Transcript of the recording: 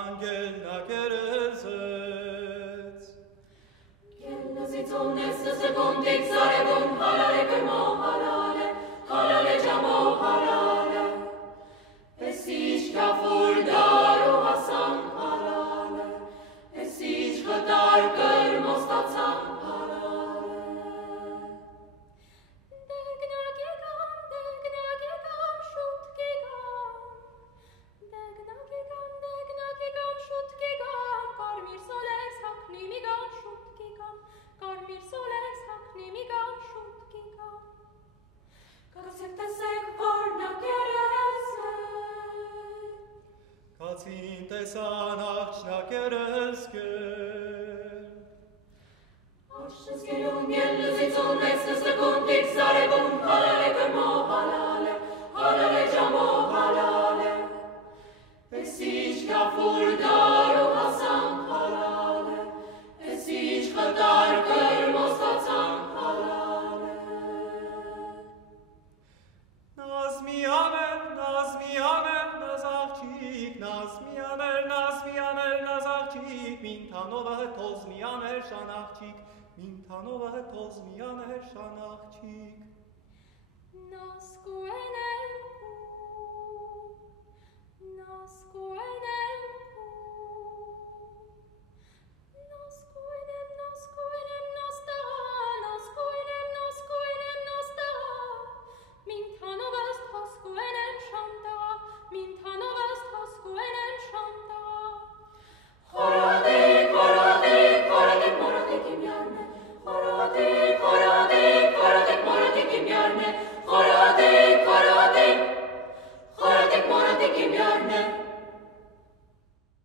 անգելնակերզեց։ Գելնզից ունեսս գոնդիկ զարևում հարալ է գրմո հարալ է ջամո հարալ է Ես իչ կավուր դարու հասան հարալ է Ես իչ խտար գրմո ստացան հարալ է Դեգնակ եկամ շուտ կեգամ Դեգնակ եկամ շուտ կեգամ Կարմիր սոլես հակնի մի գամ շուտ կեգամ Կարմիր սոլես հակնի մի գամ շուտ կեգամ Կացեք տեսեք որնակերես է Կացին տեսան աղջնակերս կեր Աշս գելում գելնզից ունեսս գոնդիկ զարևում հարալ է գրմո հարալ է ջամո հարալ է Ես իչ կավուր դարու հասան հարալ է Ես իչ խտար գրմո ստացան հարալ է Նազմիաներ, նազ աղջիկ, նազ աղջիկ, մինթանովը թոզմիաներ շան աղջիկ, մինթանովը թոզմիաներ շան աղջիկ։ Nascu enelcu